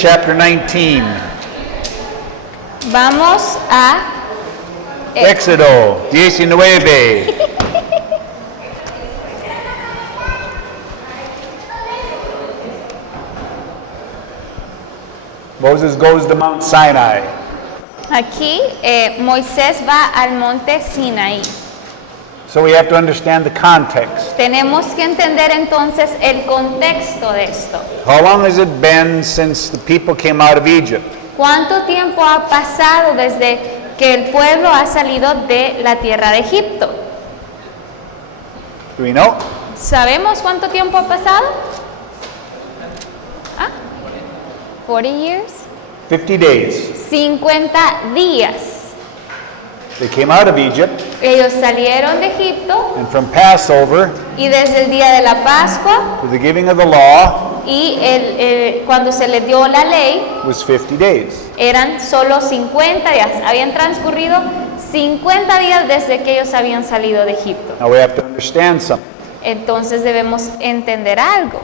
chapter 19. Vamos a Éxodo 19. Moses goes to Mount Sinai. Aquí Moisés va al monte Sinaí. So we have to understand the context. Tenemos que entender entonces el contexto de esto. How long has it been since the people came out of Egypt? ¿Cuánto tiempo ha pasado desde que el pueblo ha salido de la tierra de Egipto? Do we know? ¿Sabemos cuánto tiempo ha pasado? 40 years? 50 days. 50 días. They came out of Egypt, Ellos salieron de Egipto and from Passover y desde el día de la Pascua to the giving of the law y cuando se les dio la ley was 50 days. eran solo 50 días. Habían transcurrido 50 días desde que ellos habían salido de Egipto. Now we have to understand something. Entonces debemos entender algo.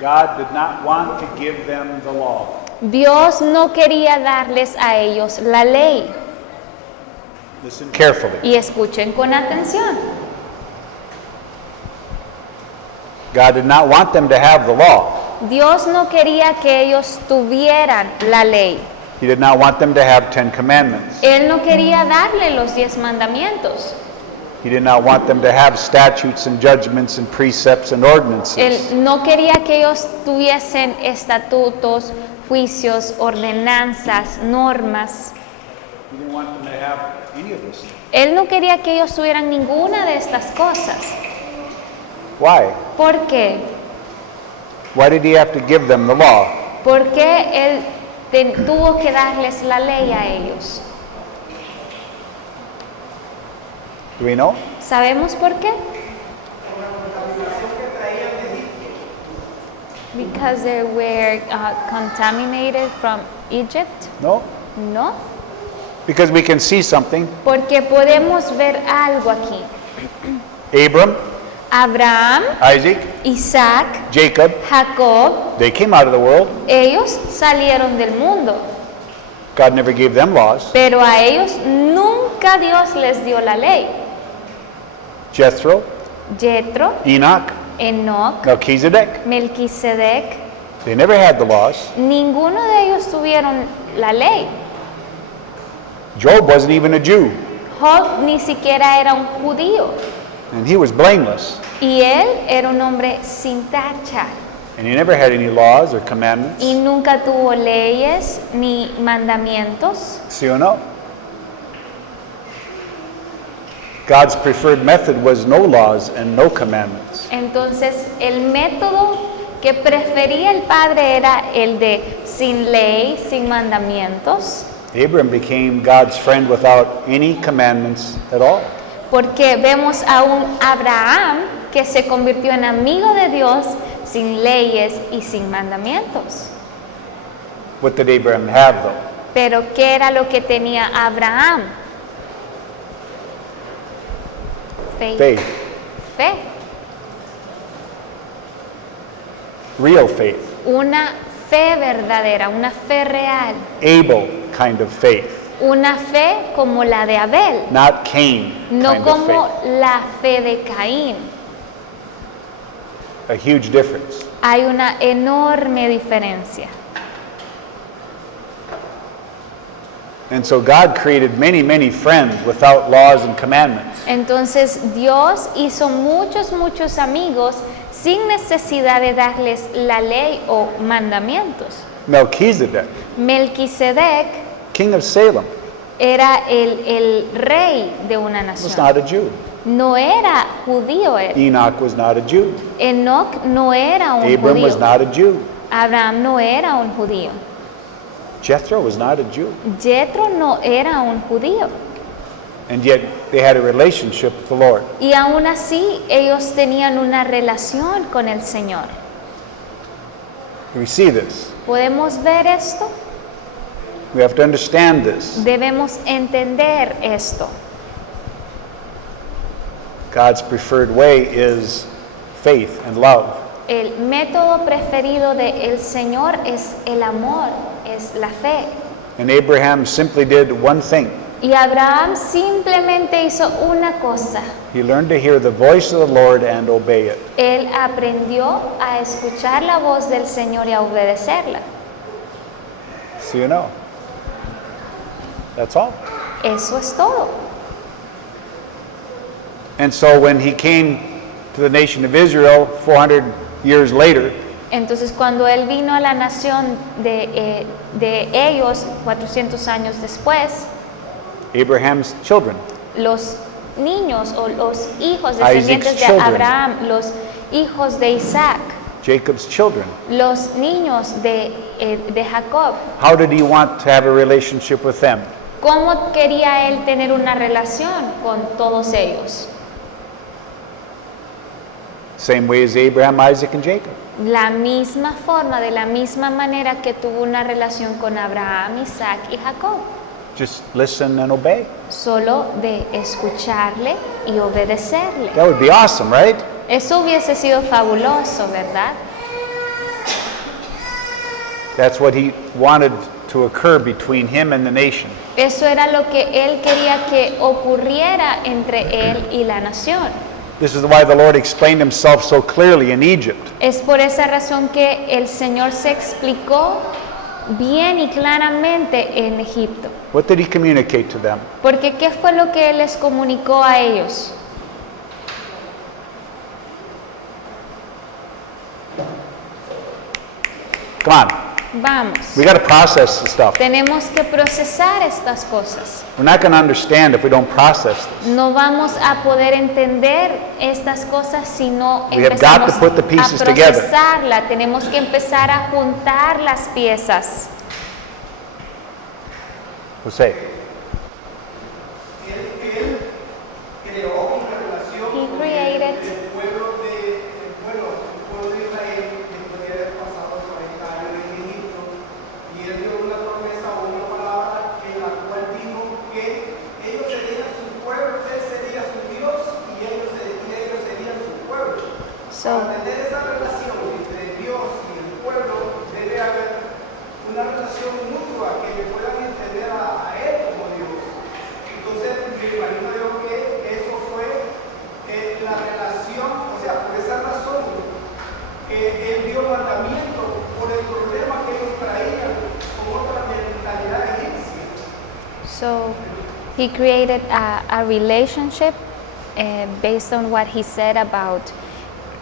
God did not want to give them the law. Dios no quería darles a ellos la ley. Listen carefully. Y escuchen con atención. God did not want them to have the law. Dios no quería que ellos tuvieran la ley. He did not want them to have 10 commandments. Él no quería darle los 10 mandamientos. He did not want them to have statutes and judgments and precepts and ordinances. Él no quería que ellos tuviesen estatutos, juicios, ordenanzas, normas. He didn't want them to have any of this. Él no quería que ellos tuvieran ninguna de estas cosas. Why? ¿Por qué? Why did he have to give them the law? ¿Por qué Él tuvo que darles la ley a ellos? Do we know? ¿Sabemos por qué? Because they were contaminated from Egypt. No? No, Because we can see something. porque podemos ver algo aquí. Abram, Abraham, Isaac, Isaac, Jacob, Jacob, they came out of the world. ellos salieron del mundo, God never gave them laws. pero a ellos nunca Dios les dio la ley. Jethro, Jetro, Enoch, Enoch, Melchizedek, Melquisedec, they never had the laws. ninguno de ellos tuvieron la ley. Job wasn't even a Jew, Job ni siquiera era un judío and he was blameless. y él era un hombre sin tacha And he never had any laws or commandments. y nunca tuvo leyes ni mandamientos. See or no? God's preferred method was no laws and no commandments. Entonces el método que prefería el padre era el de sin ley, sin mandamientos, Abram became God's friend without any commandments at all. porque vemos a un Abraham que se convirtió en amigo de Dios sin leyes y sin mandamientos. What did Abraham have though? Pero ¿qué era lo que tenía Abraham? Faith. Fe, Real faith. una fe verdadera, una fe real, Abel kind of faith. una fe como la de Abel, Not Cain no kind of como faith. la fe de Caín. A huge difference. Hay una enorme diferencia. And so God created many, many friends without laws and commandments. Entonces Dios hizo muchos amigos sin necesidad de darles la ley o mandamientos. Melchizedek, Melquisedec king of Salem, era el rey de una was nación. not a Jew. No era judío él. Enoch was not a Jew. Enoch no era un Abram was judío. not a Jew. Abraham no era un judío. Jethro was not a Jew. Jetro no era un judío. And yet they had a relationship with the Lord. Y aún así ellos tenían una relación con el Señor. We see this. ¿Podemos ver esto? We have to understand this. Debemos entender esto. God's preferred way is faith and love. el método preferido del Señor es el amor, es la fe. And Abraham simply did one thing. Y Abraham simplemente hizo una cosa. He learned to hear the voice of the Lord and obey it. Él aprendió a escuchar la voz del Señor y a obedecerla. So you know. That's all. Eso es todo. And so when he came to the nation of Israel 400 years later, Entonces cuando él vino a la nación de ellos 400 años después, Abraham's children, los niños o los hijos Isaac's descendientes de children. Abraham, los hijos de Isaac, Jacob's children, los niños de Jacob, how did he want to have a relationship with them? ¿cómo quería él tener una relación con todos ellos? Same way as Abraham, Isaac, and Jacob. La misma forma, de la misma manera que tuvo una relación con Abraham, Isaac y Jacob. Just listen and obey. Solo de escucharle y obedecerle. That would be awesome, right? Eso hubiese sido fabuloso, ¿verdad? That's what he wanted to occur between him and the nation. Eso era lo que él quería que ocurriera entre él y la nación. This is why the Lord explained himself so clearly in Egypt. Es por esa razón que el Señor se explicó bien y claramente en Egipto. What did he communicate to them? Porque ¿qué fue lo que él les comunicó a ellos? Come on. Vamos, We got to process the stuff. tenemos que procesar estas cosas. We're not going to understand if we don't process this. No vamos a poder entender estas cosas si no We have got to empezamos put the a pieces together. procesarla. Tenemos que empezar a juntar las piezas. Jose. Él creó una relación He con created el pueblo de Israel después de haber pasado 40 años en Egipto, y él dio una promesa o una palabra en la cual dijo que ellos serían su pueblo, él sería su Dios y ellos serían su pueblo. So, Para tener esa relación entre Dios y el pueblo debe haber una relación mutua que le puedan entender a él como Dios. Entonces, me imagino yo que eso fue la relación, o sea, por esa razón que él dio mandamiento por el problema que ellos traían con otra mentalidad egipcia. so he created a relationship based on what he said about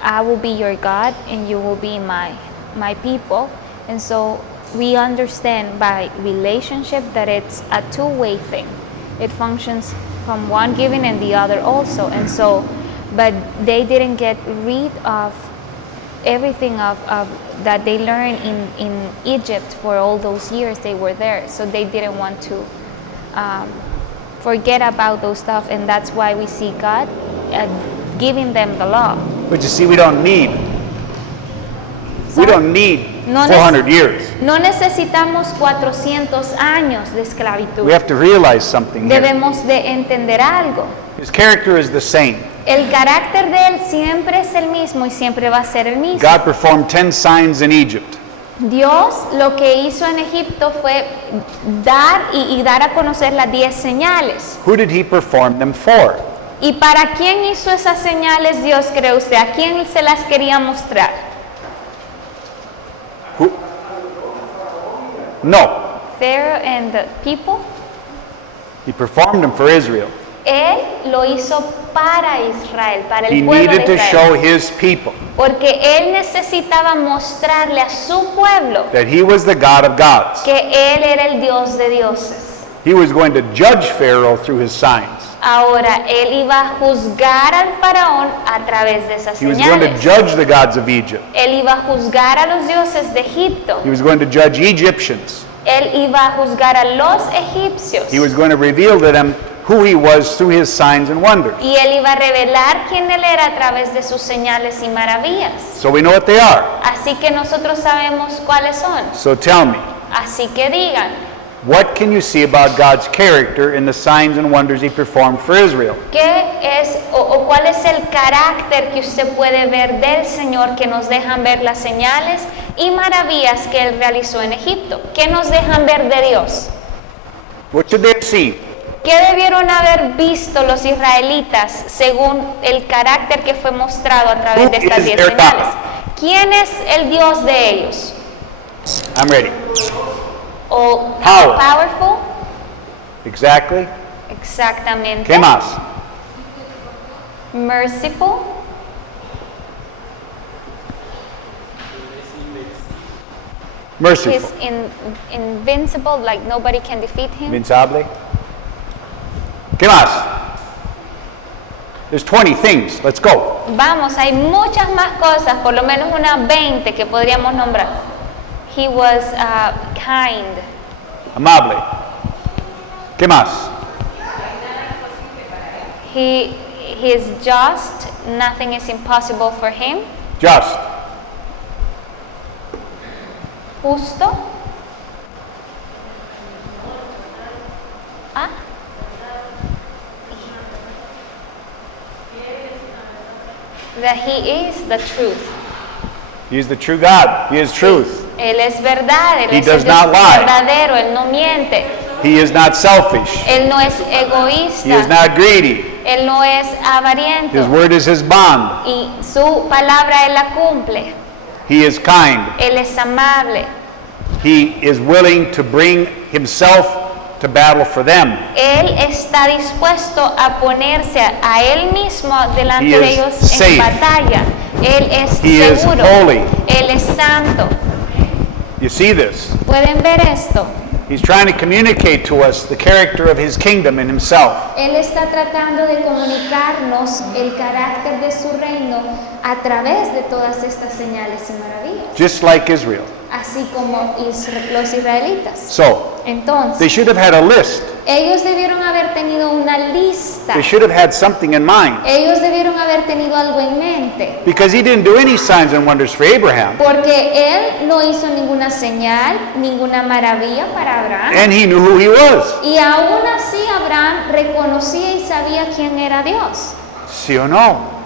I will be your God and you will be my people. And so we understand by relationship that it's a two-way thing. It functions from one giving and the other also. And so, but they didn't get rid of everything of that they learned in Egypt for all those years they were there. So they didn't want to forget about those stuff, and that's why we see God giving them the law. But you see, we don't need Sorry? 400 years. No necesitamos 400 años de esclavitud. We have to realize something here. Debemos de entender algo. His character is the same. El carácter de él siempre es el mismo y siempre va a ser el mismo. God performed 10 signs in Egypt. Dios lo que hizo en Egipto fue dar y dar a conocer las 10 señales. Who did he perform them for? ¿Y para quién hizo esas señales Dios, cree usted? ¿A quién se las quería mostrar? Who? No. Pharaoh and the people. He performed them for Israel. Él lo hizo para Israel, para He el pueblo needed de to Israel. show his people Porque él necesitaba mostrarle a su pueblo that he was the God of gods. que él era el Dios de dioses. He was going to judge Pharaoh through his signs. Ahora él iba a juzgar al faraón a través de esas He was going to señales. judge the gods of Egypt. Él iba a juzgar a los dioses de Egipto. He was going to judge Egyptians. Él iba a juzgar a los egipcios. He was going to reveal to them who he was through his signs and wonders. Y él iba a revelar quién él era a través de sus señales y maravillas. So we know what they are. Así que nosotros sabemos cuáles son. So tell me, Así que digan, What can you see about God's character in the signs and wonders he performed for Israel? ¿Qué es o cuál es el carácter que usted puede ver del Señor que nos dejan ver las señales y maravillas que Él realizó en Egipto? ¿Qué nos dejan ver de Dios? What should they see? ¿Qué debieron haber visto los israelitas según el carácter que fue mostrado a través de estas 10 señales? ¿Quién es el Dios de ellos? I'm ready. ¿O Power. powerful? Exactly. Exactamente. ¿Qué más? Merciful. Merciful. He's invincible, like nobody can defeat him. Invincible. ¿Qué más? There's 20 things. Let's go. Vamos, hay muchas más cosas, por lo menos unas 20 que podríamos nombrar. He was kind. Amable. ¿Qué más? He is just. Nothing is impossible for him. Just. Justo. Ah. That he is the truth. He is the true God. He is truth. Él es verdad, Él He es does el Dios not lie. verdadero, Él no miente, He is not selfish. Él no es He is egoísta, not greedy. Él no es His avariento word is his bond. y su palabra Él la cumple. He is kind. Él es amable, He is willing to bring himself to battle for them. Él está dispuesto a ponerse a Él mismo delante He de is ellos safe. en batalla. Él es He is seguro, holy. Él es santo. You see this? ¿Pueden ver esto? He's trying to communicate to us the character of his kingdom and himself. Él está tratando de comunicarnos el carácter de su reino a través de todas estas señales y maravillas, Just like Israel. así como los israelitas. So, they Entonces, should have had a list. ellos debieron haber tenido una lista, They should have had something in mind. ellos debieron haber tenido algo en mente, Because he didn't do any signs and wonders for Abraham. porque él no hizo ninguna señal, ninguna maravilla para Abraham. And he knew who he was. Y aún así Abraham reconocía y sabía quién era Dios. ¿Sí o no?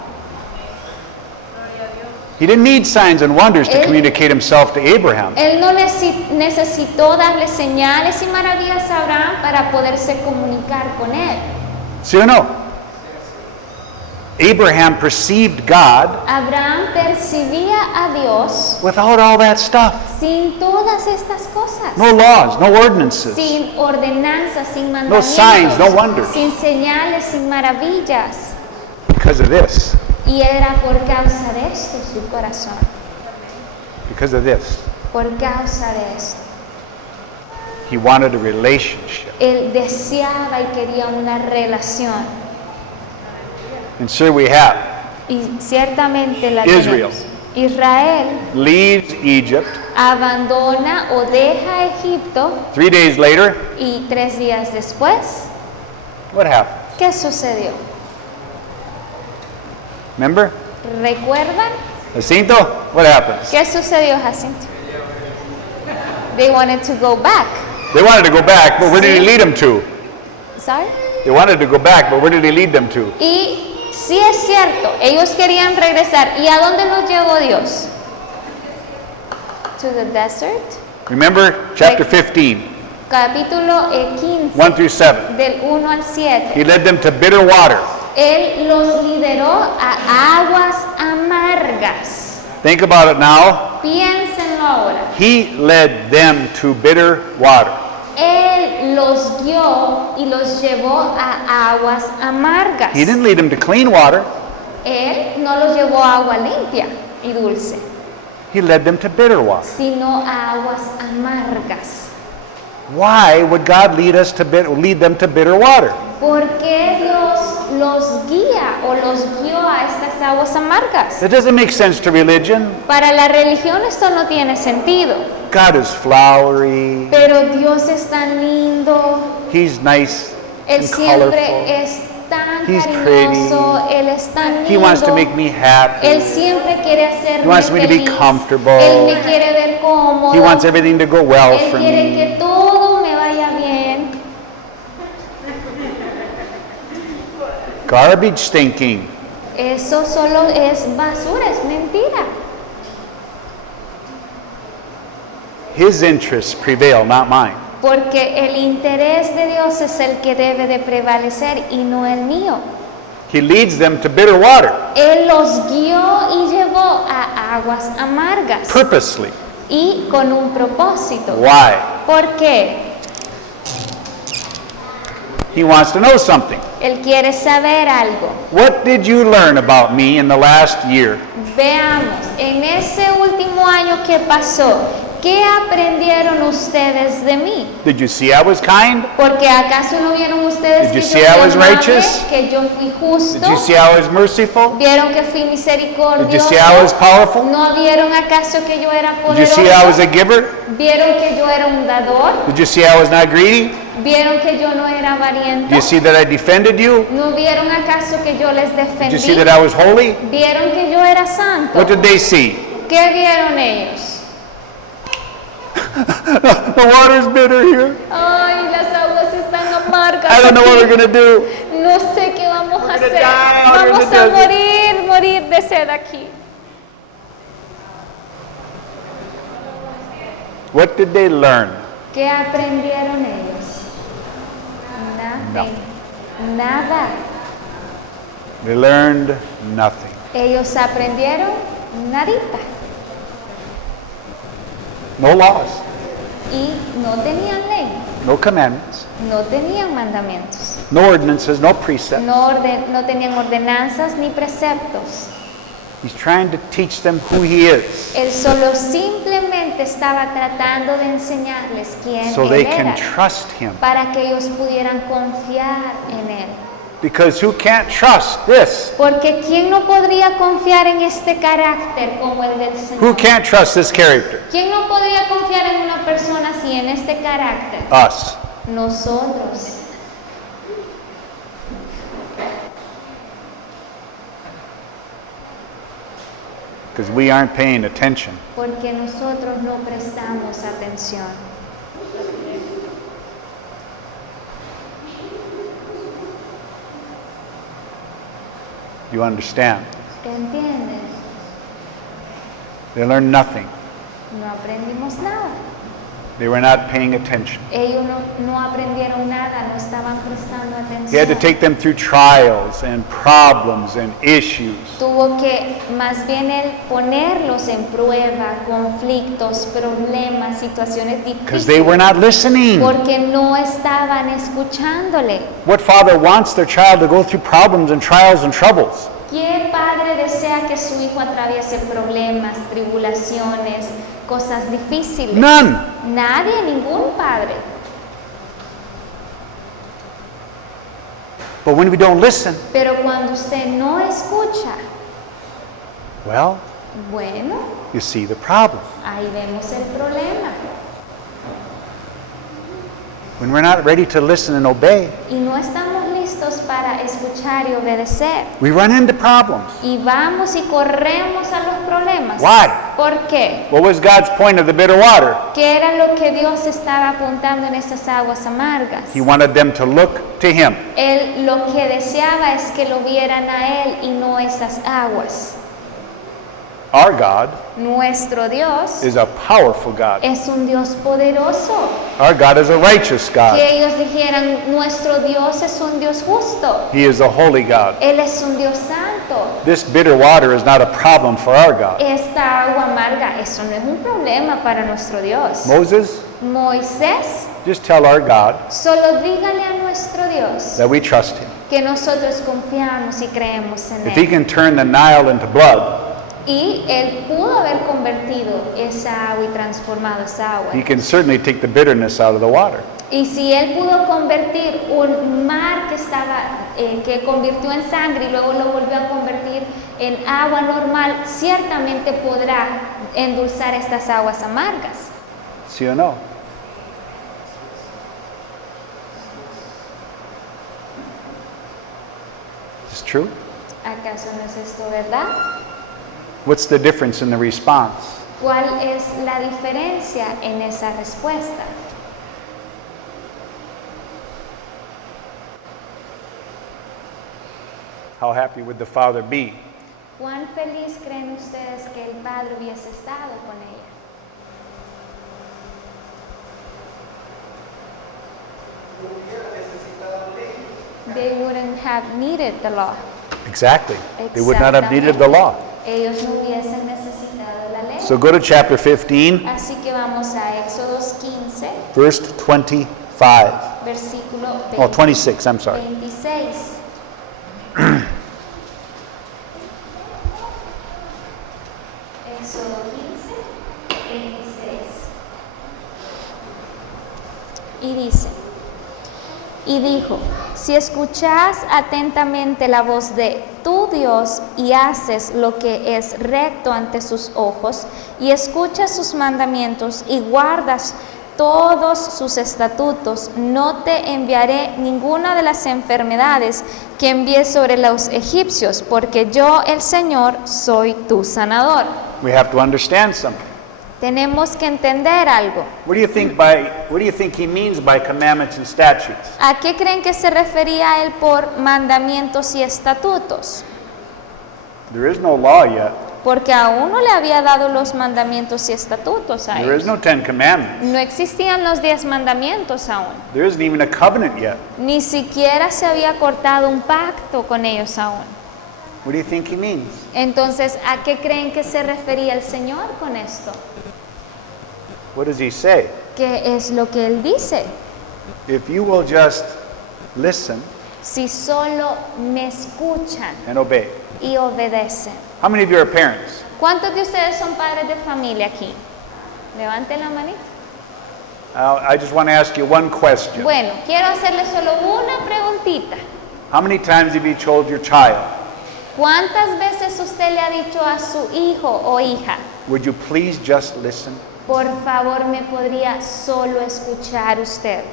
He didn't need signs and wonders to Él- communicate himself to Abraham. Él no necesitó darle señales y maravillas a Abraham para poderse comunicar con él. ¿Sí o no? Abraham perceived God Abraham percibía a Dios without all that stuff. sin todas estas cosas. No laws, no ordinances. Sin ordenanzas, sin No mandamientos, signs, no wonders. sin señales, sin maravillas. Because of this. Y era por causa de esto su corazón, Because of this. por causa de esto. He wanted a relationship. Él deseaba y quería una relación. And sure we have. Y ciertamente la Israel. tenemos. Israel Leaves Egypt. abandona o deja Egipto 3 days later, y 3 días después, what happened? ¿qué sucedió? Remember? ¿Recuerdan? Jacinto? What happens? ¿Qué sucedió, Jacinto? They wanted to go back. They wanted to go back, but where did he Sí. lead them to? Sorry? They wanted to go back, but where did he lead them to? Y sí es cierto, ellos querían regresar. ¿Y a dónde los llevó Dios? To the desert. Remember chapter 15, Capítulo 15, 1 through 7. del 1 al 7. He led them to bitter water. Él los lideró a aguas amargas. Think about it now. Piénsenlo ahora. He led them to bitter water. Él los guió y los llevó a aguas amargas. He didn't lead them to clean water. Él no los llevó a agua limpia y dulce, He led them to bitter water. sino a aguas amargas. Why would God lead them to bitter water? ¿Por qué Dios los guía o los guió a estas aguas amargas? That doesn't make sense to religion. Para la religión esto no tiene sentido, God is flowery. pero Dios es tan lindo, He's nice Él and siempre colorful. es tan He's cariñoso, Él es tan He wants to lindo. make me happy. Él siempre quiere hacerme He wants me to be feliz. comfortable. Él me quiere ver cómodo. He wants everything to go well Él for quiere me. que todo me vaya Garbage thinking. Eso solo es basura, es mentira. His interests prevail, not mine. Porque el interés de Dios es el que debe de prevalecer y no el mío. He leads them to bitter water Él los guió y llevó a aguas amargas purposely. y con un propósito. Why? ¿Por qué? He wants to know something. Él quiere saber algo. What did you learn about me in the last year? Veamos, en ese último año que pasó, ¿qué aprendieron ustedes de mí? Did you see I was kind? Porque ¿acaso no vieron ustedes Did you que see yo I fui was amable, righteous? que yo fui justo? Did you see I was merciful? ¿Vieron que fui Did you misericordioso? see I was powerful? ¿No vieron acaso que yo era Did you poderoso? see I was a giver? ¿Vieron que yo era un dador? Did you see I was not greedy? ¿Vieron que yo no era Did avariento? you see that I defended you? ¿No vieron acaso que yo les Did you defendí? see that I was holy? ¿Vieron que yo era santo? What did they see? ¿Qué vieron ellos? The water's bitter here. Ay, las aguas están amargas. I don't know what aquí. we're going to do. No sé qué vamos a We're gonna hacer. die out here in Vamos the a desert. morir de sed aquí. What did they learn? ¿Qué aprendieron ellos? Nada. They learned nothing. Ellos aprendieron nadita. No laws, Y no tenían ley, no commandments, no tenían mandamientos, no ordinances, no precepts. no tenían ordenanzas ni preceptos. He's trying to teach them who he is Él solo simplemente estaba tratando de enseñarles quién so Él they era, can trust him. para que ellos pudieran confiar en Él. Because who can't trust this? Porque ¿quién no podría confiar en este carácter como el del Who Señor? can't trust this character? ¿Quién no podría confiar en una persona así, en este carácter? Us. Nosotros. Because we aren't paying attention. Porque nosotros no prestamos atención. You understand? ¿Entiendes? They learned nothing. No aprendimos nada. They were not paying attention. Ellos no aprendieron nada, no estaban prestando atención. He had to take them through trials and problems and issues. Tuvo que más bien él ponerlos en prueba, conflictos, problemas, situaciones Because they were difíciles, not listening. porque no estaban escuchándole. What father wants their child to go through problems and trials and troubles? ¿Qué padre desea que su hijo atraviese problemas, tribulaciones, cosas difíciles? None. Nadie, ningún padre. But when we don't listen, Pero cuando usted no escucha, well, bueno, you see the problem. ahí vemos el problema. When we're not ready to listen and obey, Y no estamos listos para escuchar y obedecer. we run into problems. Y vamos y corremos a los problemas. Why? ¿Por qué? What was God's point of the bitter water? ¿Qué era lo que Dios estaba apuntando en esas aguas amargas? He wanted them to look to Him. Él lo que deseaba es que lo vieran a Él y no esas aguas. Our God Nuestro Dios is a powerful God. es un Dios poderoso. Our God is a righteous God. Que ellos dijeran, nuestro Dios es un Dios justo. He is a holy God. Él es un Dios santo. This bitter water is not a problem for our God. Esta agua amarga, eso no es un problema para nuestro Dios. Moses, Moisés, just tell our God solo dígale a nuestro Dios that we trust Him. que nosotros confiamos y creemos en If He Él. can turn the Nile into blood, Y Él pudo haber convertido esa agua y transformado esa agua. He can certainly take the bitterness out of the water. Y si Él pudo convertir un mar que convirtió en sangre y luego lo volvió a convertir en agua normal, ciertamente podrá endulzar estas aguas amargas. ¿Sí o no? Is this true? ¿Acaso no es esto verdad? What's the difference in the response? ¿Cuál es la diferencia en esa respuesta? How happy would the father be? ¿Cuán feliz creen ustedes que el padre hubiese estado con ella? No hubiera necesitado ley. They wouldn't have needed the law. Exactly. They would not have needed the law. Ellos no hubiesen necesitado la ley. So go to chapter 15, Así que vamos a Éxodos 15, verse 25. versículo Oh, 26, I'm sorry. 26. Éxodo 15, 26. Y dice, y dijo, si escuchas atentamente la voz de tu Dios y haces lo que es recto ante sus ojos, y escuchas sus mandamientos y guardas todos sus estatutos, no te enviaré ninguna de las enfermedades que envié sobre los egipcios, porque yo, el Señor, soy tu sanador. We have to understand something. Tenemos que entender algo. What do you think he means by commandments and statutes? ¿A qué creen que se refería él por mandamientos y estatutos? There is no law yet. Porque aún no le había dado los mandamientos y estatutos a There is ellos. no 10 commandments. No existían los 10 mandamientos aún. There isn't even a covenant yet. Ni siquiera se había cortado un pacto con ellos aún. What do you think he means? Entonces, ¿a qué creen que se refería el Señor con esto? What does he say? ¿Qué es lo que Él dice? If you will just listen Si solo me escuchan and obey. y obedecen. How many of you are parents? ¿Cuántos de ustedes son padres de familia aquí? Levanten la manita. I just want to ask you one question. Bueno, quiero hacerle solo una preguntita. How many times have you told your child, ¿Cuántas veces usted le ha dicho a su hijo o hija, would you please just listen? por favor me podría solo escuchar usted?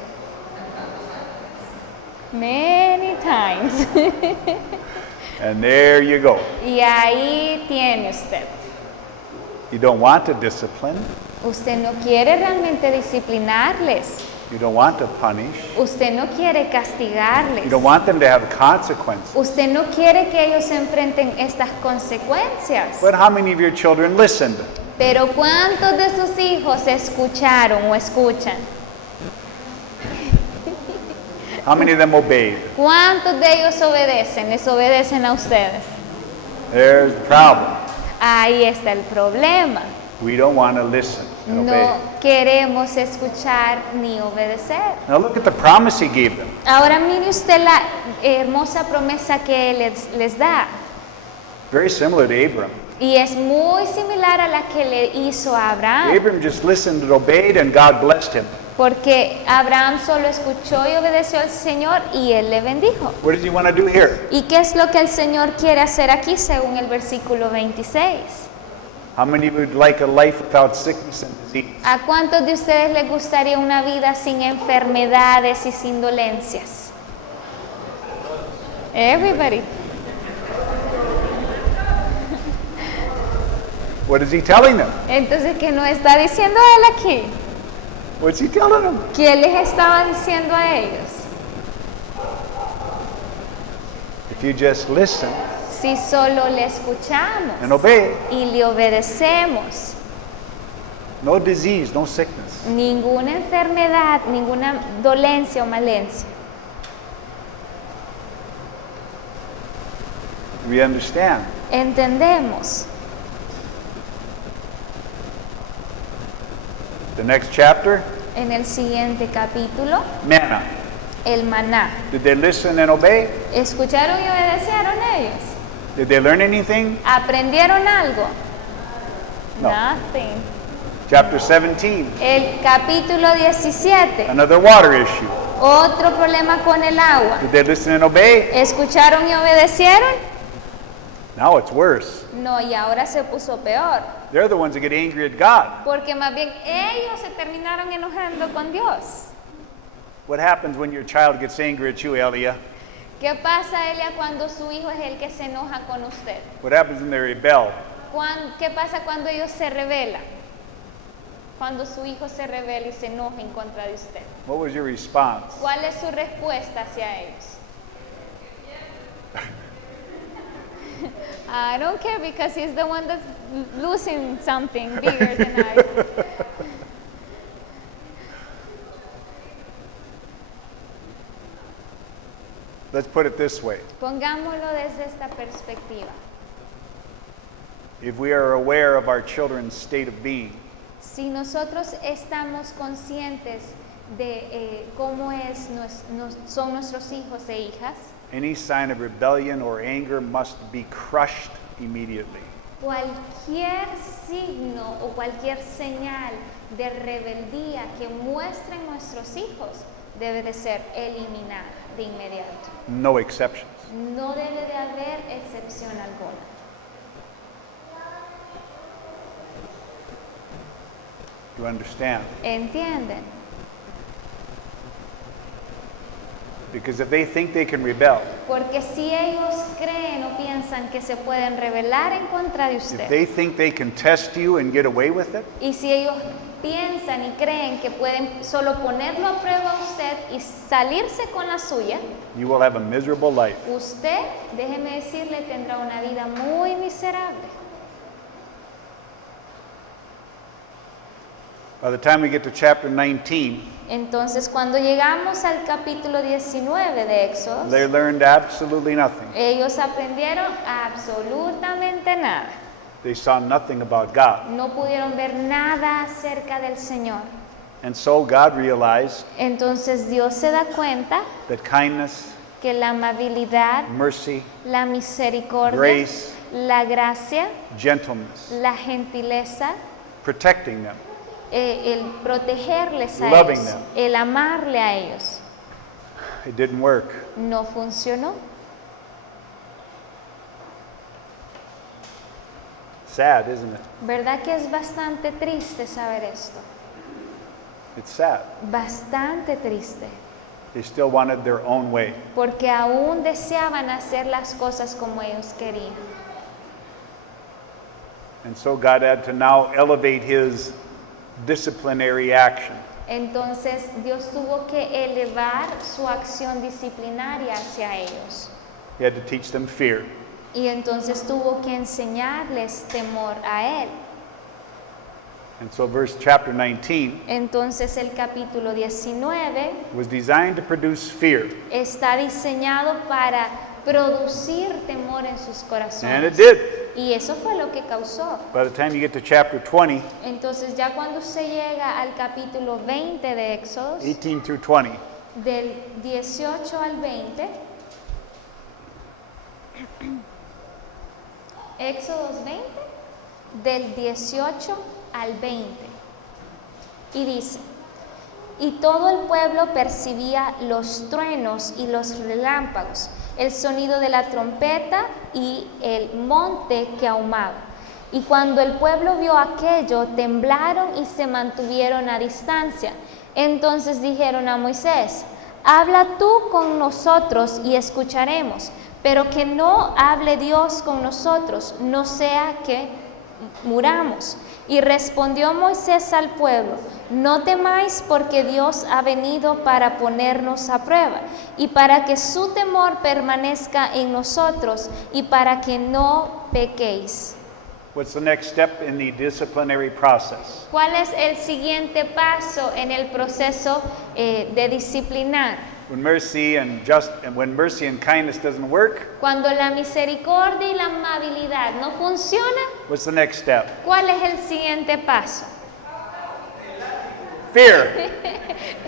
Many times. And there you go. Y ahí tiene usted. You don't want to discipline. Usted no quiere realmente disciplinarles. You don't want to punish. Usted no quiere castigarles. You don't want them to have consequences. Usted no quiere que ellos enfrenten estas consecuencias. But how many of your children listened? Pero ¿cuántos de sus hijos escucharon o escuchan? How many of them obeyed? ¿Cuántos de ellos obedecen? Les obedecen a ustedes. There's the problem. Ahí está el problema. We don't want to listen and obey. No queremos escuchar ni obedecer. Now look at the promise he gave them. Ahora mire usted la hermosa promesa que Él les da. Very similar to Abram. Y es muy similar a la que le hizo a Abraham. Abram just listened and obeyed and God blessed him. Porque Abraham solo escuchó y obedeció al Señor y Él le bendijo. What does he want to do here? ¿Y qué es lo que el Señor quiere hacer aquí según el versículo 26? How many would like a life without sickness and disease? ¿A cuántos de ustedes les gustaría una vida sin enfermedades y sin dolencias? Everybody. What is he telling them? Entonces, ¿qué nos está diciendo Él aquí? What's he telling them? ¿Qué les estaba diciendo a ellos? If you just listen Si solo le escuchamos and obey, y le obedecemos, no disease, no sickness. ninguna enfermedad, ninguna dolencia o malencia. We understand. Entendemos. The next chapter, En el siguiente capítulo, manna. el maná. Did they listen and obey? ¿Escucharon y obedecieron ellos? Did they learn anything? ¿Aprendieron algo? No. Nothing. Chapter 17, El capítulo 17, another water issue. otro problema con el agua. Did they listen and obey? ¿Escucharon y obedecieron? Now it's worse. No, y ahora se puso peor. They're the ones that get angry at God. Porque más bien ellos se terminaron enojando con Dios. What happens when your child gets angry at you, Elia? ¿Qué pasa, Elia, cuando su hijo es el que se enoja con usted? What happens when they rebel? ¿Qué pasa cuando ellos se rebelan? Cuando su hijo se revela y se enoja en contra de usted. What was your response? ¿Cuál es su respuesta hacia ellos? I don't care because he's the one that's losing something bigger than I. Let's put it this way. Pongámoslo desde esta perspectiva. If we are aware of our children's state of being, Si nosotros estamos conscientes de cómo son nuestros hijos e hijas, any sign of rebellion or anger must be crushed immediately. cualquier signo o cualquier señal de rebeldía que muestren nuestros hijos debe de ser eliminada de inmediato. No exceptions. No debe de haber excepción alguna. You understand? ¿Entienden? Because if they think they can rebel, Porque si ellos creen o piensan que se pueden rebelar en contra de if usted, they think they can test you and get away with it, y si ellos piensan y creen que pueden solo ponerlo a prueba a usted y salirse con la suya, you will have a miserable life. usted, déjeme decirle, tendrá una vida muy miserable. By the time we get to chapter 19, Entonces, cuando llegamos al capítulo 19 de Éxodo, they learned absolutely nothing. ellos aprendieron absolutamente nada. They saw nothing about God. No pudieron ver nada acerca del Señor. And so God realized Entonces Dios se da cuenta that kindness, que la amabilidad, mercy, la misericordia, grace, la gracia, gentleness, la gentileza, protecting them, el protegerles a Loving ellos, them. el amarle a ellos, it didn't work. no funcionó. Sad, isn't it? ¿Verdad que es bastante triste saber esto? It's sad. Bastante triste, They still wanted their own way. porque aún deseaban hacer las cosas como ellos querían. And so God had to now elevate his disciplinary action. Entonces Dios tuvo que elevar su acción disciplinaria hacia ellos. He had to teach them fear. Y entonces tuvo que enseñarles temor a Él. And so chapter 19 Entonces el capítulo 19 was designed to produce fear. está diseñado para producir temor en sus And it corazones. did. Y eso fue lo que causó. By the time you get to chapter 20, Entonces ya cuando se llega al capítulo 20 de Éxodo, 18 through 20, del 18 al 20, Éxodos 20, del 18 al 20. Y dice, y todo el pueblo percibía los truenos y los relámpagos, el sonido de la trompeta y el monte que ahumaba. Y cuando el pueblo vio aquello, temblaron y se mantuvieron a distancia. Entonces dijeron a Moisés, habla tú con nosotros y escucharemos, pero que no hable Dios con nosotros, no sea que muramos. Y respondió Moisés al pueblo, no temáis porque Dios ha venido para ponernos a prueba y para que su temor permanezca en nosotros y para que no pequéis. what's the next step in the disciplinary process? ¿Cuál es el siguiente paso en el proceso de disciplinar? When mercy and kindness doesn't work, Cuando la misericordia y la amabilidad no funciona, what's the next step? ¿cuál es el siguiente paso? Fear.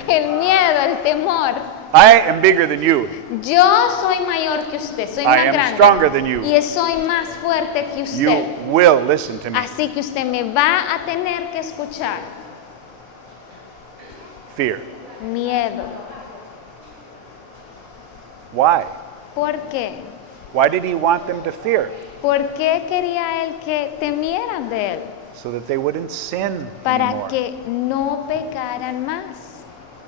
El miedo, el temor. I am bigger than you. Yo soy mayor que usted, soy I más am grande. stronger than you. Y soy más fuerte que You usted. will listen to me. Así que usted me va a tener que escuchar. Fear. Miedo. Why? ¿Por qué? Why did he want them to fear? ¿Por qué quería él que temieran de él? So that they wouldn't sin Para anymore. que no pecaran más.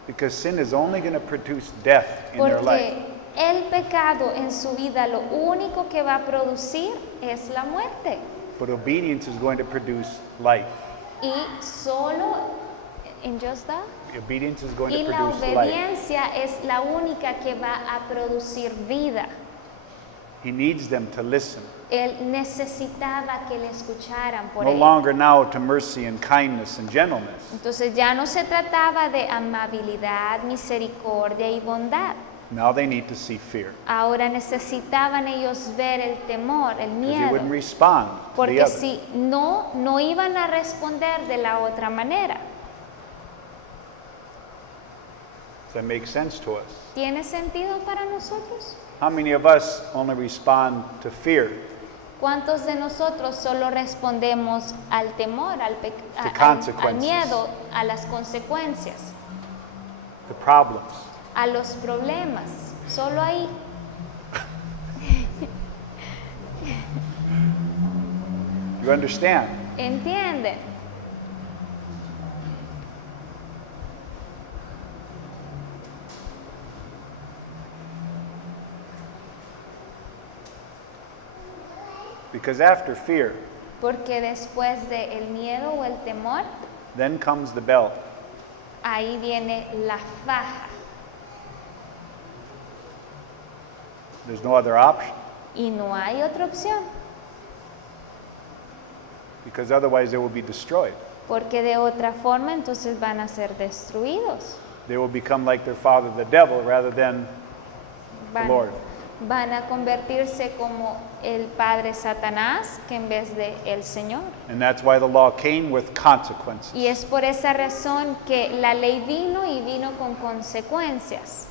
Because sin is only going to produce death in their life. Porque el pecado en su vida lo único que va a producir es la muerte. But obedience is going to produce life. Y solo en just that. Obedience is going Y to la produce life. obediencia es la única que va a producir vida. He needs them to listen. Él necesitaba que le escucharan por No él. longer now to mercy and kindness and gentleness, Entonces ya no se trataba de amabilidad, misericordia y bondad. now they need to see fear. Ahora necesitaban ellos ver el temor, el Because he miedo. wouldn't respond to the Porque other. si no, no iban a responder de la otra manera. Does that make sense to us? ¿Tiene sentido para nosotros? How many of us only respond to fear, ¿Cuántos de nosotros solo respondemos al temor, al consequences. miedo, a las consecuencias, the problems? a los problemas? Solo ahí. You understand? ¿Entienden? Because after fear, Porque después de el miedo o el temor, then comes the belt. ahí viene la faja. There's no other option. Y no hay otra opción. Because otherwise they will be destroyed. Porque de otra forma entonces van a ser destruidos. They will become like their father, the devil, rather than the Van, Lord. van a convertirse como el padre Satanás que en vez de el Señor. And that's why the law came with consequences. Y es por esa razón que la ley vino y vino con consecuencias.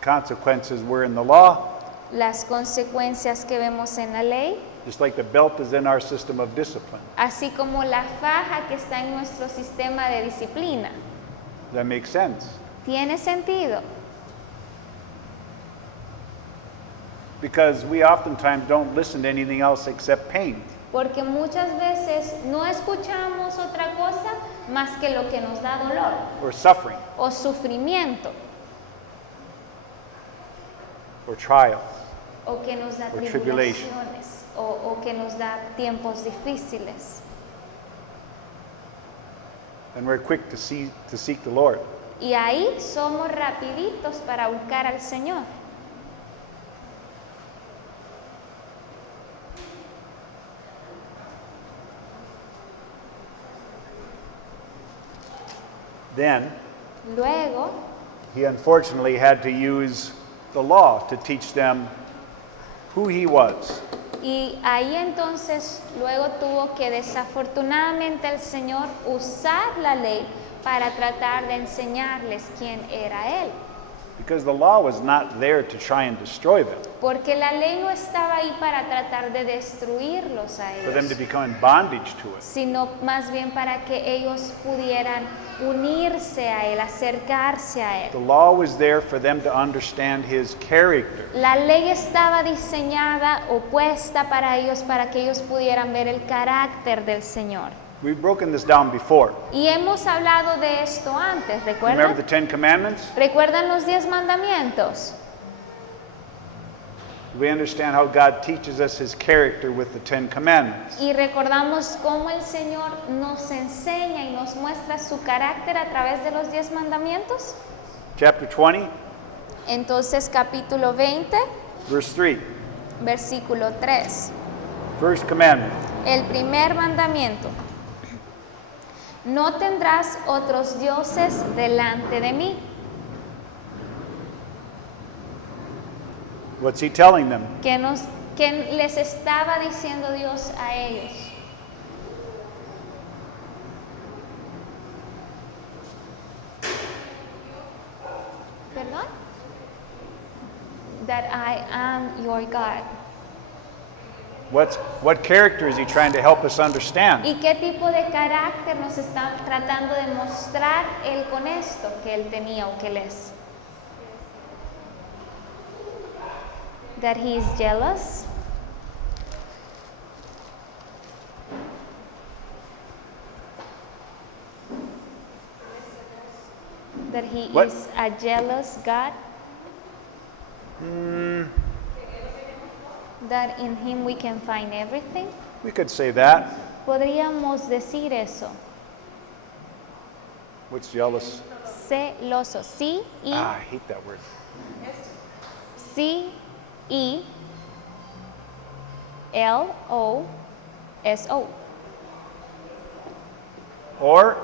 Consequences were in the law, Las consecuencias que vemos en la ley, just like the belt is in our system of discipline. así como la faja que está en nuestro sistema de disciplina. Does that make sense? ¿Tiene sentido? Because we oftentimes don't listen to anything else except pain. Porque muchas veces no escuchamos otra cosa más que lo que nos da dolor Or suffering, o sufrimiento or trials. o que nos da Or tribulation. tribulaciones o que nos da tiempos difíciles. And we're quick to seek the Lord. Y ahí somos rapiditos para buscar al Señor. Then, Luego, he unfortunately had to use the law to teach them who he was. y ahí entonces, luego tuvo que desafortunadamente el Señor usar la ley para tratar de enseñarles quién era Él. Because the law was not there to try and destroy them, Porque la ley no estaba ahí para tratar de destruirlos a for them to ellos, become in bondage to it. sino más bien para que ellos pudieran unirse a Él, acercarse a Él. The law was there for them to understand his character. La ley estaba diseñada o puesta para que ellos pudieran ver el carácter del Señor. We've broken this down before. Y hemos hablado de esto antes, Remember the ¿recuerdan? 10 Commandments? ¿Recuerdan los 10 mandamientos? We understand how God teaches us his character with the 10 Commandments. Y recordamos cómo el Señor nos enseña y nos muestra su carácter a través de los 10 mandamientos. Chapter 20, Entonces, capítulo 20, verse 3. versículo 3. First commandment. El primer mandamiento. No tendrás otros dioses delante de mí. What's he telling them? ¿Qué les estaba diciendo Dios a ellos? ¿Perdón? That I am your God. What character is he trying to help us understand? ¿Y qué tipo de carácter nos está tratando de mostrar él con esto que él tenía o que él es? That he is jealous. That he What? is a jealous God. That in him we can find everything. We could say that. Podríamos decir eso. What's jealous? Celoso. Sí y I hate that word. sí y L-O-S-O. Or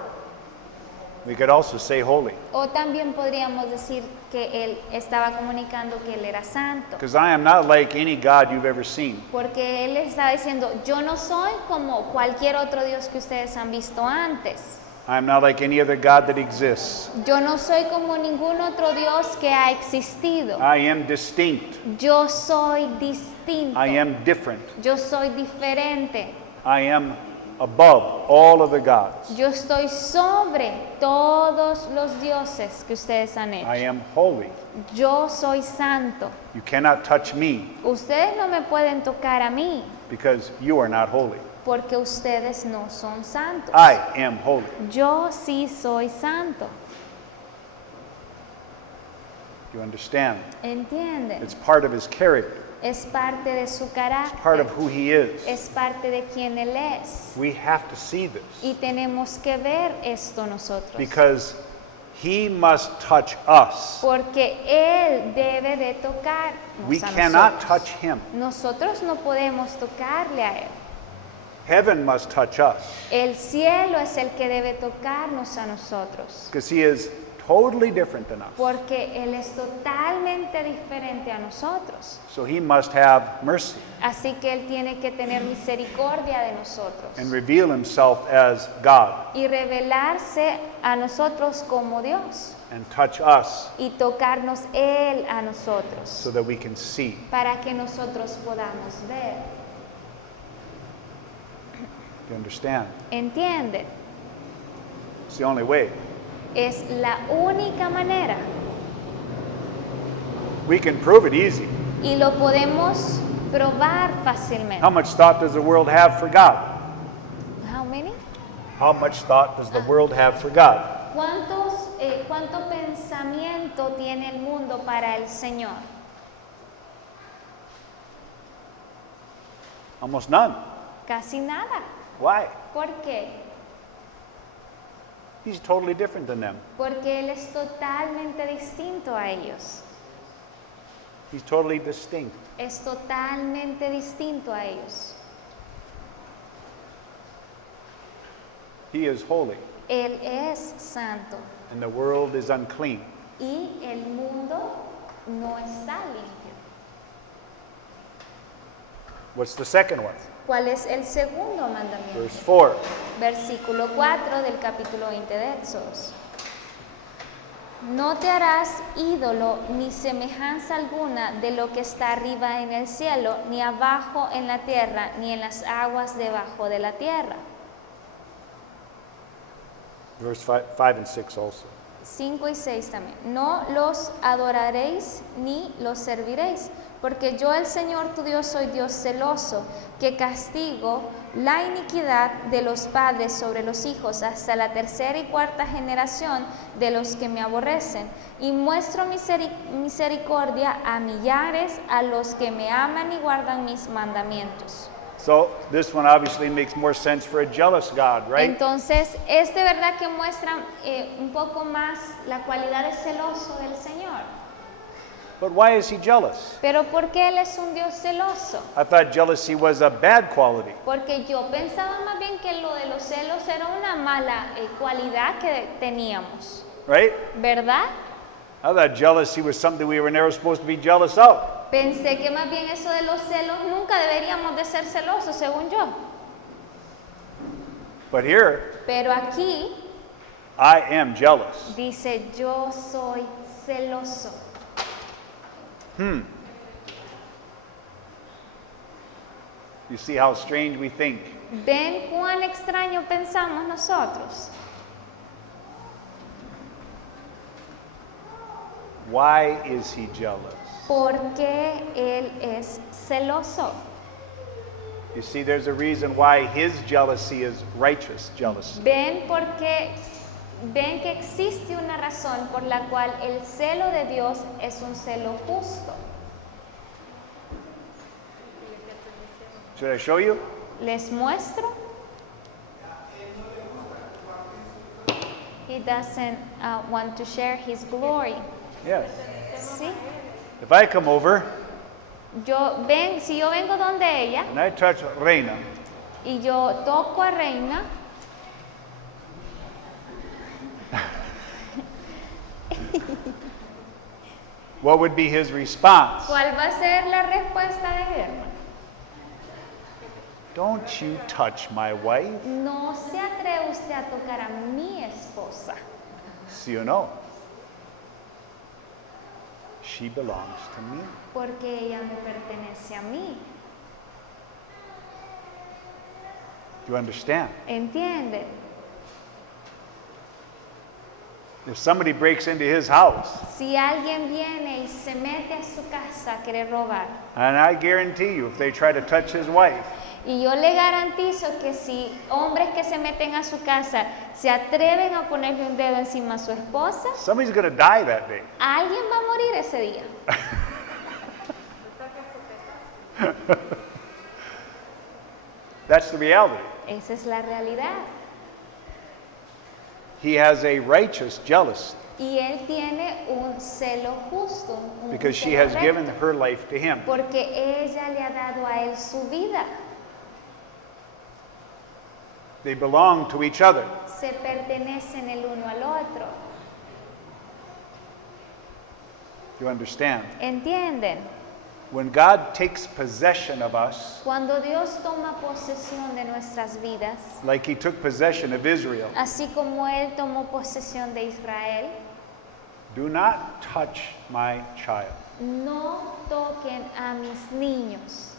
we could also say holy. O también podríamos decir que él estaba comunicando que él era santo. Because I am not like any God you've ever seen. Porque él estaba diciendo, yo no soy como cualquier otro Dios que ustedes han visto antes. I am not like any other God that exists. Yo no soy como ningún otro Dios que ha existido. I am distinct. Yo soy distinto. I am different. Yo soy diferente. I am above all other gods. Yo estoy sobre todos los dioses que ustedes han hecho. I am holy. Yo soy santo. You cannot touch me Ustedes no me pueden tocar a mí because you are not holy. porque ustedes no son santos. I am holy. Yo sí soy santo. You understand? ¿Entienden? It's part of his character. Es parte de su carácter. Part of who he is. Es parte de quien él es. We have to see this Y tenemos que ver esto nosotros. because he must touch us. Porque él debe de tocarnos We a cannot nosotros. touch him. Nosotros no podemos tocarle a él. Heaven must touch us El cielo es el que debe tocarnos a nosotros. because he is totally different than us. Porque él es totalmente diferente a nosotros. So he must have mercy Así que él tiene que tener misericordia de nosotros. and reveal himself as God Y revelarse a nosotros como Dios. and touch us Y tocarnos él a nosotros. so that we can see. Para que nosotros podamos ver. You understand? ¿Entienden? It's the only way. Es la única manera. We can prove it easy. Y lo podemos probar fácilmente. How much thought does the world have for God? How many? How much thought does the world have for God? ¿Cuánto pensamiento tiene el mundo para el Señor? Almost none. Casi nada. Why? ¿Por qué? He's totally different than them. Porque Él es totalmente distinto a ellos. He's totally distinct. Es totalmente distinto a ellos. He is holy, Él es santo and the world is unclean. y el mundo no está limpio. What's the second one? ¿Cuál es el segundo mandamiento? Verse 4. Versículo 4 del capítulo 20 de Éxodos. No te harás ídolo ni semejanza alguna de lo que está arriba en el cielo, ni abajo en la tierra, ni en las aguas debajo de la tierra. Verse 5 and 6 also. 5 y 6 también. No los adoraréis ni los serviréis, porque yo el Señor tu Dios soy Dios celoso, que castigo la iniquidad de los padres sobre los hijos hasta la tercera y cuarta generación de los que me aborrecen, y muestro misericordia a millares a los que me aman y guardan mis mandamientos. So this one obviously makes more sense for a jealous God, right? Entonces, es de verdad que muestra un poco más la cualidad de celoso del Señor. But why is he jealous? Pero ¿por qué Él es un Dios celoso? I thought jealousy was a bad quality. Porque yo pensaba más bien que lo de los celos era una mala cualidad que teníamos, Right? ¿verdad? I thought jealousy was something we were never supposed to be jealous of. Pensé que más bien eso de los celos nunca deberíamos de ser celosos, según yo. But here, Pero aquí I am jealous. dice, yo soy celoso. You see how strange we think. ¿Ven cuán extraño pensamos nosotros? Why is he jealous? ¿Por qué Él es celoso? You see, there's a reason why his jealousy is righteous jealousy. Ven que existe una razón por la cual el celo de Dios es un celo justo. Should I show you? ¿Les muestro? He doesn't want to share his glory. Yes. ¿Sí? If I come over Si yo vengo donde ella and I touch Reina, y yo toco a Reina, what would be his response? ¿cuál va a ser la respuesta de Viernes? Don't you touch my wife? No se atreve usted a tocar a mi esposa, ¿Sí o no? She belongs to me. porque ella me pertenece a mí. You understand? ¿Entienden? If somebody breaks into his house, Si alguien viene y se mete a su casa a querer robar, and I guarantee you, if they try to touch his wife, y yo le garantizo que si hombres que se meten a su casa se atreven a ponerle un dedo encima a su esposa, somebody's going to die that day. alguien va a morir ese día. That's the reality. Esa es la realidad. He has a righteous jealousy Y él tiene un celo justo, un because she celo has recto, given her life to him. porque ella le ha dado a él su vida. They belong to each other. Se pertenecen el uno al otro. You understand? ¿Entienden? When God takes possession of us, Cuando Dios toma posesión de nuestras vidas, like he took possession of Israel, así como él tomó posesión de Israel, do not touch my child. no toquen a mis niños.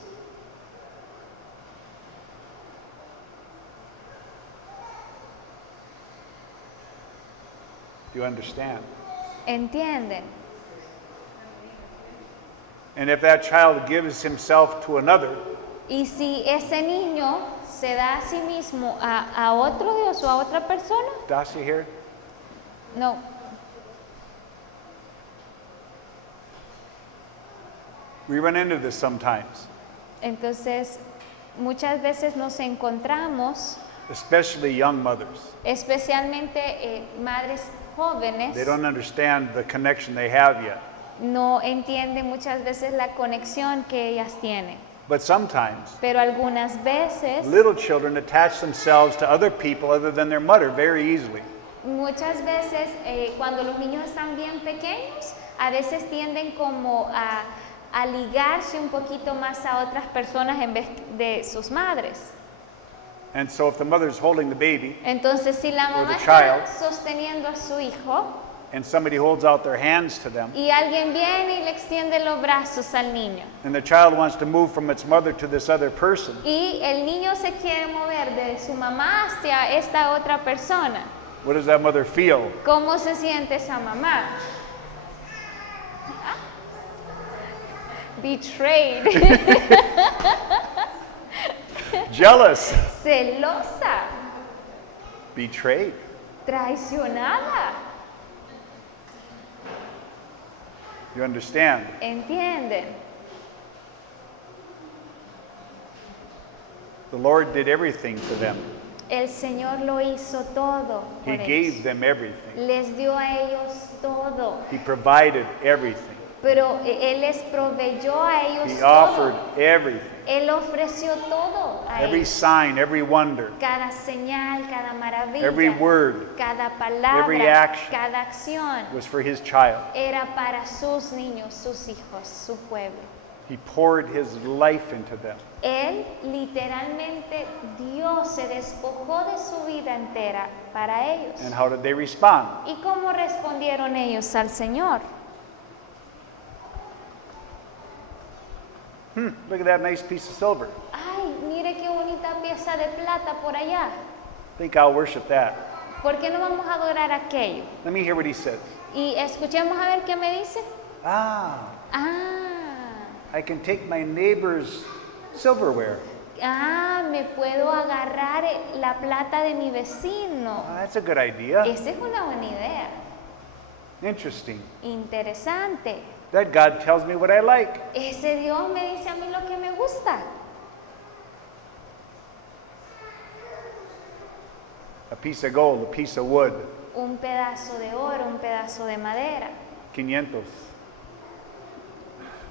You understand? ¿Entienden? And if that child gives himself to another, Y si ese niño se da a sí mismo a otro Dios o a otra persona, Dacia here, no. we run into this sometimes, Entonces, muchas veces nos encontramos, especially young mothers. especialmente madres jóvenes, They don't understand the connection they have yet. no entienden muchas veces la conexión que ellas tienen. But sometimes, Pero algunas veces, little children attach themselves to other people other than their mother very easily. muchas veces cuando los niños están bien pequeños, a veces tienden como a ligarse un poquito más a otras personas en vez de sus madres. And so if the mother's holding the baby Entonces, si la Or mamá the está child. sosteniendo a su hijo and somebody holds out their hands to them, y alguien viene y le extiende los brazos al niño, and the child wants to move from its mother to this other person, y el niño se quiere mover de su mamá hacia esta otra persona, what does that mother feel? ¿cómo se siente esa mamá? Betrayed, Jealous, celosa, betrayed. traicionada. You understand? ¿Entienden? The Lord did everything for them. El Señor lo hizo todo por He ellos. gave them everything. Les dio a ellos todo. He provided everything. Pero Él les proveyó a ellos He todo. offered everything. Él ofreció todo a Every ellos. sign, every wonder, Cada señal, cada maravilla, every word cada palabra, every action cada acción was for his child. era para sus niños, sus hijos, su pueblo. He poured his life into them. Él literalmente Dios se despojó de su vida entera para ellos. And how did they respond? ¿Y cómo respondieron ellos al Señor? Look at that nice piece of silver. Ay, mire qué bonita pieza de plata por allá. I think I'll worship that. ¿Por qué no vamos a adorar aquello? Let me hear what he says. Y escuchemos a ver qué me dice. Ah, Ah, I can take my neighbor's silverware. me puedo agarrar la plata de mi vecino. Oh, that's a good idea. Esa es una buena idea. Interesting. Interesante. That God tells me what I like. Ese Dios me dice a mí lo que me gusta. A piece of gold, a piece of wood, Un pedazo de oro, un pedazo de madera. 500.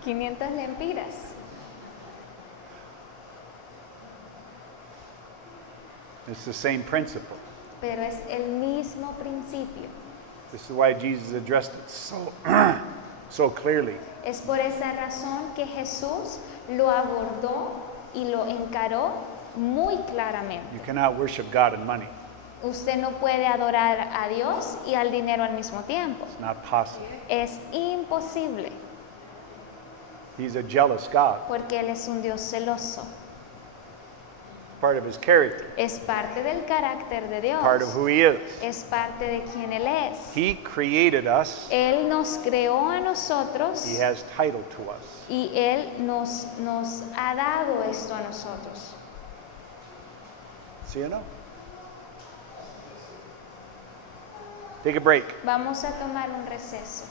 500 lempiras. It's the same principle. pero es el mismo principio. This is why Jesus addressed it so, so clearly. Es por esa razón que Jesús lo abordó y lo encaró muy claramente. You cannot worship God and money. Usted no puede adorar a Dios y al dinero al mismo tiempo. It's not possible. Es imposible, He's a jealous God. porque Él es un Dios celoso. Part of his character, Es parte del carácter de Dios. part of who he is. Es parte de quien Él es. He created us. Él nos creó a nosotros He has title to us. y Él nos ha dado esto a nosotros. ¿Sí o no? Take a break. Vamos a tomar un receso.